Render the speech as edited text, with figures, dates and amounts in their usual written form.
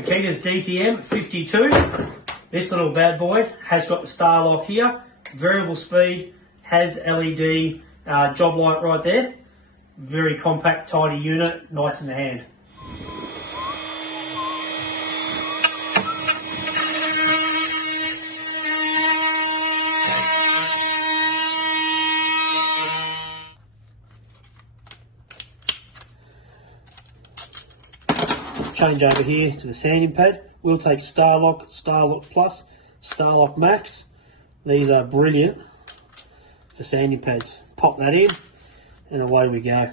Makita's DTM 52. This little bad boy has got the star lock here, variable speed, has LED job light right there. Very compact, tidy unit, nice in the hand. Change over here to the sanding pad. We'll take Starlock, Starlock Plus, Starlock Max. These are brilliant for sanding pads. Pop that in and away we go.